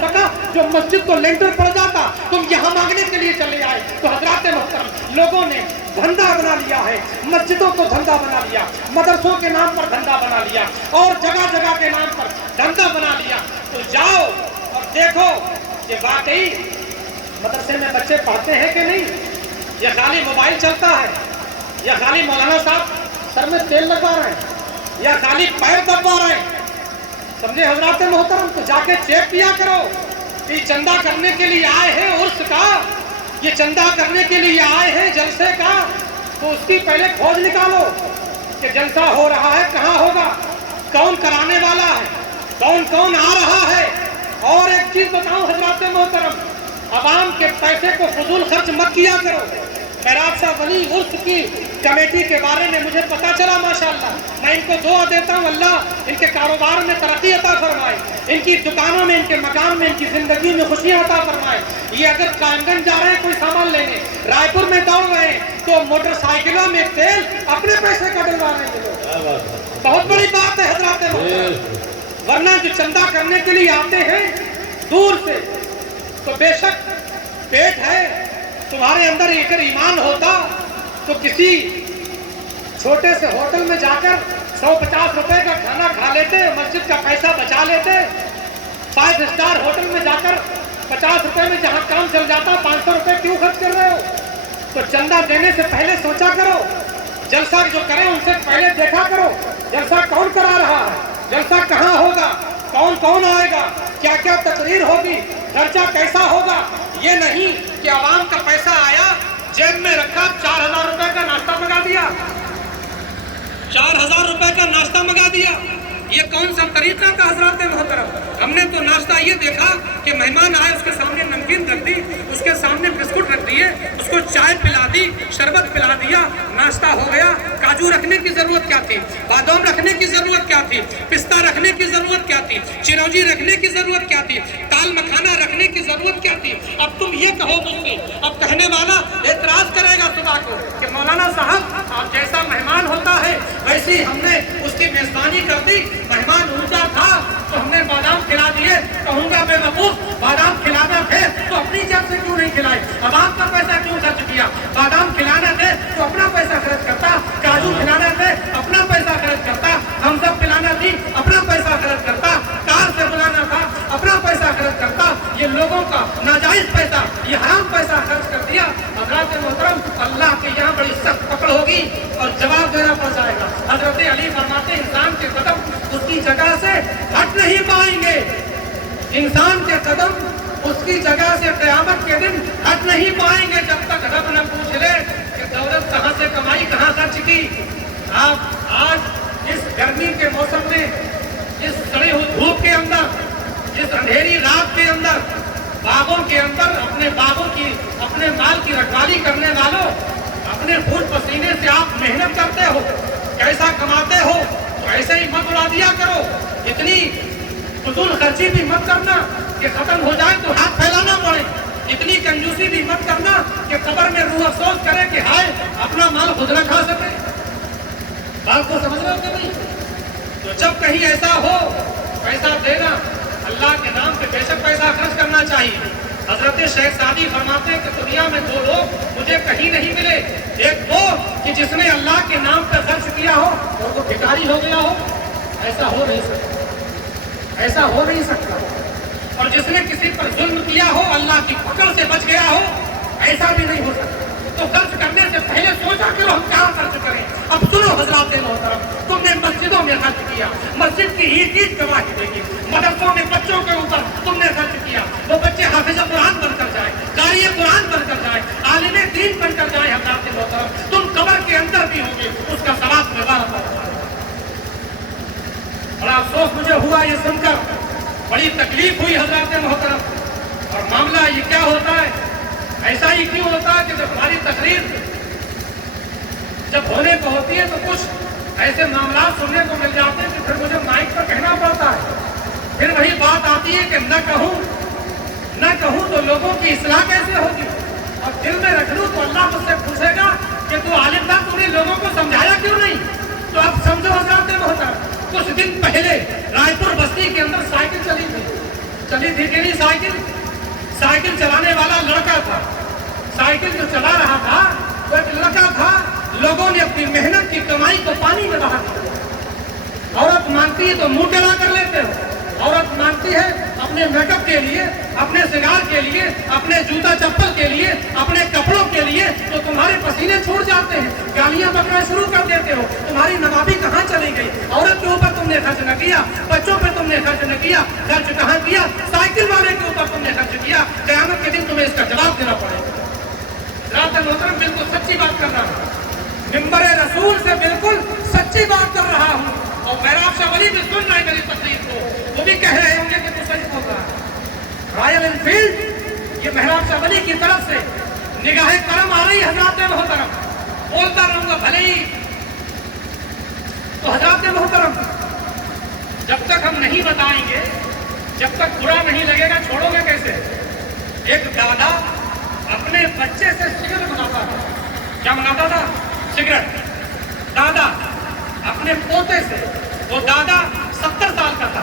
सका जो मस्जिद को लेंटर पड़ जाता, तुम यहाँ मांगने के लिए चले आए। तो हजरात मोहतरम, लोगों ने धंधा बना लिया है, मस्जिदों को धंधा बना लिया, मदरसों के नाम पर धंधा बना लिया और जगह जगह के नाम पर धंधा बना लिया। तो जाओ और देखो कि वाकई मदरसे में बच्चे पढ़ते हैं कि नहीं, या खाली मोबाइल चलता है, या खाली मौलाना साहब सर में तेल लगवा रहे हैं, या खाली पैर दबा रहे हैं। समझे हजरात मोहतरम? तो जाके चेक किया करो कि चंदा करने के लिए आए हैं उर्स का, ये चंदा करने के लिए आए हैं जलसे का, तो उसकी पहले खोज निकालो कि जलसा हो रहा है, कहाँ होगा, कौन कराने वाला है, कौन कौन आ रहा है। और एक चीज बताऊं हजरात मोहतरम, अवाम के पैसे को फजूल खर्च मत किया करो। खैरात साहब वली उर्स की कमेटी के बारे में मुझे पता चला, माशाअल्लाह। मैं इनको दुआ देता हूँ, अल्लाह इनके कारोबार में तरक्की अता फरमाए, इनकी दुकानों में, इनके मकान में, इनकी जिंदगी में खुशियाँ अता फरमाए। ये अगर कामगंज जा रहे हैं कोई सामान लेने, रायपुर में दौड़ रहे हैं, तो मोटरसाइकिलों में तेल अपने पैसे का डलवा रहे हैं लोग। बहुत बड़ी बात है हजरात। वरना जो चंदा करने के लिए आते हैं दूर से, तो बेशक पेट है, तुम्हारे अंदर अगर ईमान होता तो किसी छोटे से होटल में जाकर 150 रुपए का खाना खा लेते, मस्जिद का पैसा बचा लेते। 5 स्टार होटल में जाकर 50 रुपए में जहाँ काम चल जाता, 500 रुपए क्यों खर्च कर रहे हो? तो चंदा देने से पहले सोचा करो, जलसा जो करें उनसे पहले देखा करो, जलसा कौन करा रहा है, जलसा कहाँ होगा, कौन कौन आएगा, क्या क्या तकरीर होगी, खर्चा कैसा होगा। ये नहीं कि आवाम का पैसा आया, जेब में रखा, 4000 रुपए का नाश्ता मंगा दिया, 4000 रुपए का नाश्ता मंगा दिया। ये कौन सा तरीका का हजरात मोहतरम? हमने तो नाश्ता ये देखा कि मेहमान आए, उसके सामने नमकीन रख दी, उसके सामने बिस्कुट रख दिए, उसको चाय पिला दी, शरबत पिला दिया, नाश्ता हो गया। काजू रखने की जरूरत क्या थी, बादाम रखने की जरूरत क्या थी, पिस्ता रखने की जरूरत क्या थी, चिरौंजी रखने की जरूरत क्या थी, दाल मखाना रखने की जरूरत क्या थी। अब तुम ये कहो मुझसे, अब कहने वाला एतराज करेगा सुबह को कि मौलाना साहब आप जैसा मेहमान होता है वैसी हमने उसकी मेजबानी कर दी, मेहमान ऊंचा था तो हमने बादाम खिला दिए। कहूंगा बेवकूफ, बादाम खिलाना थे तो अपनी जेब से क्यों नहीं खिलाए, अवाम का पैसा क्यों खर्च किया? बादाम खिलाना थे तो अपना पैसा खर्च करता, काजू खिलाना थे अपना पैसा खर्च करता, हम सब पिलाना थी अपना पैसा खर्च करता, कार से बुलाना था अपना पैसा खर्च करता। ये लोगों का नाजायज पैसा, ये हराम पैसा खर्च कर दिया। हजरत मोहतरम, अल्लाह के यहाँ बड़ी सख्त पकड़ होगी और जवाब देना पड़ जाएगा। हजरत अली फरमाते इंसान के कदम उसकी जगह से हट नहीं पाएंगे, इंसान के कदम उसकी जगह से क़यामत के दिन हट नहीं पाएंगे जब तक रब न पूछ ले कि दौलत कहाँ से कमाई, कहाँ खर्च की। आप आज इस गर्मी के मौसम में, इस सड़ी हुई धूप के अंदर, इस अंधेरी रात के अंदर, बागों के अंदर अपने बागों की, अपने माल की रखवाली करने वालों, अपने खून पसीने से आप मेहनत करते हो, कैसा कमाते हो, तो ऐसे ही मत उड़ा दिया करो। इतनी फजूल खर्ची भी मत करना कि खत्म हो जाए तो हाथ फैलाना पड़े, इतनी कंजूसी भी मत करना कि कब्र में रूह अफसोस करे कि हाय अपना माल खुद न खा सके। बात को समझ रहे हो कि नहीं? तो जब कहीं ऐसा हो, पैसा देना अल्लाह के नाम पे, बेशक पैसा खर्च करना चाहिए। हजरत शेख सादी फरमाते हैं कि दुनिया में 2 लोग मुझे कहीं नहीं मिले, एक वो कि जिसने अल्लाह के नाम पे खर्च किया हो और वो भिखारी हो गया हो, ऐसा हो नहीं सकता, ऐसा हो नहीं सकता। और जिसने किसी पर जुल्म किया हो, अल्लाह की पकड़ से बच गया हो, ऐसा भी नहीं हो सकता। तो खर्च करने से पहले सोचा करो हम क्या खर्च करें। अब सुनो हजरात मोहतरम, तुमने मस्जिदों में खर्च किया, मस्जिद की ईद गवाही देगी। मदरसों में बच्चों के ऊपर तुमने खर्च किया, वो बच्चे हाफिज कुरान बनकर जाए, कारी कुरान बनकर जाए, आलिम दीन बनकर जाए। हजरात मोहतरम, तुम कब्र के अंदर भी होंगे, उसका सवाब में वाला। बड़ा अफसोस मुझे हुआ ये सुनकर, बड़ी तकलीफ हुई हजरात मोहतरम। और मामला ये क्या होता है, ऐसा ही क्यों होता है कि जब हमारी तकरीर जब होने को होती है तो कुछ ऐसे मामला सुनने को मिल जाते हैं कि फिर मुझे माइक पर कहना पड़ता है। फिर वही बात आती है कि न कहूँ तो लोगों की इस्लाह कैसे होगी, और दिल में रख लूँ तो अल्लाह मुझसे पूछेगा कि तू आलिम था, तूने लोगों को समझाया क्यों नहीं। तो अब समझो हजरात मोहतरम, कुछ दिन पहले रायपुर बस्ती के अंदर साइकिल चली थी, चली थी कि नहीं साइकिल? साइकिल चलाने वाला लड़का था, साइकिल जो चला रहा था वो एक लड़का था। लोगों ने अपनी मेहनत की कमाई को पानी में बहा दिया। औरत मांगती है तो मुंह टेढ़ा कर लेते हो, औरत मांगती है अपने मेकअप के लिए, अपने श्रृंगार के लिए, अपने जूता चप्पल के लिए, अपने कपड़ों के लिए, तो तुम्हारे पसीने छूट जाते हैं, गालियां बकना शुरू कर देते हो। तुम्हारी नवाबी कहाँ चली गई? औरत के ऊपर तुमने खर्च न किया, बच्चों पे तुमने खर्च न किया, खर्च कहाँ किया? साइकिल वाले के ऊपर तुमने खर्च किया। क़यामत के दिन तुम्हें इसका जवाब देना पड़ेगा। रात मोहतरम बिल्कुल सच्ची बात कर रहा हूँ, मिंबर रसूल से बिल्कुल सच्ची बात कर रहा हूँ। और मेहराब शाह वली भी सुन रहे हैं मेरी तकरीर को, वो भी कह रहे होंगे कि तू सच बोल रहा है। रॉयल एनफील्ड ये मेहराब शाह वली की तरफ से निगाह करम आ रही है हज़रात मोहतरम, बोलता रहूंगा भले ही। तो हज़रात मोहतरम, जब तक हम नहीं बताएंगे, जब तक बुरा नहीं लगेगा, छोड़ोगे कैसे? एक दादा अपने बच्चे से सिगरेट मंगाता था। क्या मंगाता था? सिगरेट। दादा अपने पोते से, वो दादा 70 साल का था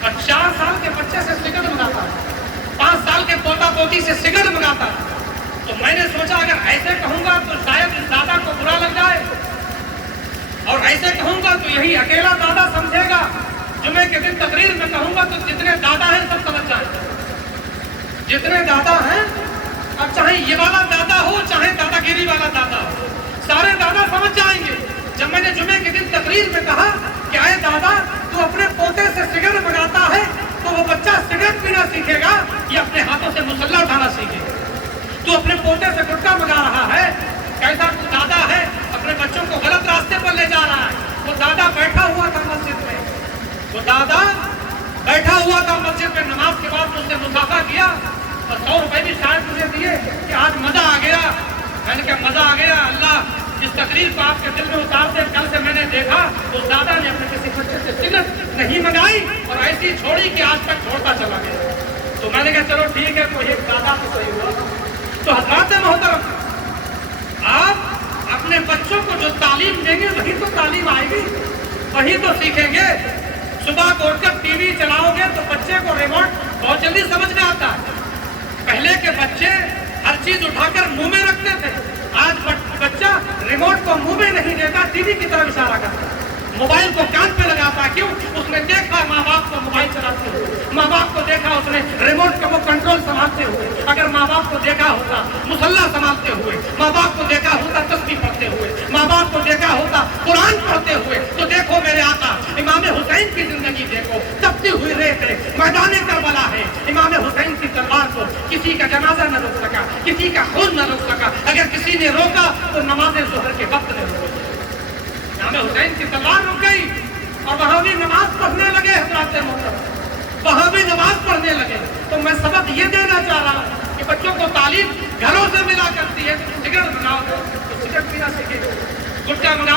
और 4 साल के बच्चे से सिगरेट मंगाता था, 5 साल के पोता पोती से सिगरेट मंगाता था। तो मैंने सोचा अगर ऐसे कहूंगा तो शायद इस दादा को बुरा लग जाए, और ऐसे कहूंगा तो यही अकेला दादा समझेगा। जुमे के दिन तकरीर में कहूंगा तो जितने दादा हैं सब समझ जाएंगे, जितने दादा हैं, अब चाहे ये वाला दादा हो चाहे दादागिरी वाला दादा हो, सारे दादा समझ जाएंगे। जब मैंने जुमे के दिन तकरीर में कहा कि आए दादा तू अपने पोते से सिगरेट मंगाता है तो वो बच्चा सिगरेट पीना सीखेगा या अपने हाथों से मुसल्ला उठाना सीखेगा? तू अपने पोते से गुटखा मंगा रहा है, कैसा तू दादा है, अपने बच्चों को गलत रास्ते पर ले जा रहा है। वो दादा बैठा हुआ था मस्जिद में, वो दादा बैठा हुआ था मस्जिद में, नमाज के बाद उसने मुसाफा किया और 100 रुपए भी शायद मुझे दिए कि आज मजा आ गया। मैंने कहा मजा आ गया, अल्लाह इस तकरीर को आपके दिल में उतार दे। कल से मैंने देखा उस दादा ने अपने किसी बच्चे से सिगरेट नहीं मंगाई और ऐसी छोड़ी कि आज तक छोड़ता चला गया। तो मैंने कहा चलो ठीक है, तो एक दादा तो सही हुआ। तो हज़रात मोहतरम, आप अपने बच्चों को जो तालीम देंगे वही तो तालीम आएगी, वही तो सीखेंगे। सुबह को उठकर टीवी चलाओगे तो बच्चे को रिमोट बहुत जल्दी समझ में आता है। पहले के बच्चे हर चीज उठाकर मुंह में रखते थे, आज बच्चा रिमोट को मुंह में नहीं देता, टीवी की तरफ इशारा करता है, मोबाइल को कान पे लगाता। क्यों? उसने देखा माँ बाप को मोबाइल चलाते हुए, माँ बाप को देखा उसने रिमोट का वो कंट्रोल संभालते हुए। अगर माँ बाप को देखा होता मुसल्ला संभालते हुए, माँ बाप को देखा होता तस्बीह पढ़ते हुए, माँ बाप को देखा होता कुरान पढ़ते हुए, तो देखो मेरे आका इमाम हुसैन की जिंदगी देखो, तपती हुई रेत है, मैदान करबला है। इमाम हुसैन की तलवार को किसी का जनाजा न रोक सका, किसी का खून न रोक सका। अगर किसी ने रोका तो नमाज ज़ोहर के वक्त ने रोका। इमाम हुसैन की तलवार रुक गई और वहां भी नमाज पढ़ने लगे हज़रात मोहतरम, वहां भी नमाज पढ़ने लगे। तो मैं सबक ये देना चाह रहा हूँ कि बच्चों को तालीम घरों से मिला करती है। सिगरेट बनाओ तो सिगरेट पीना सीखे, गुटखा बनाओ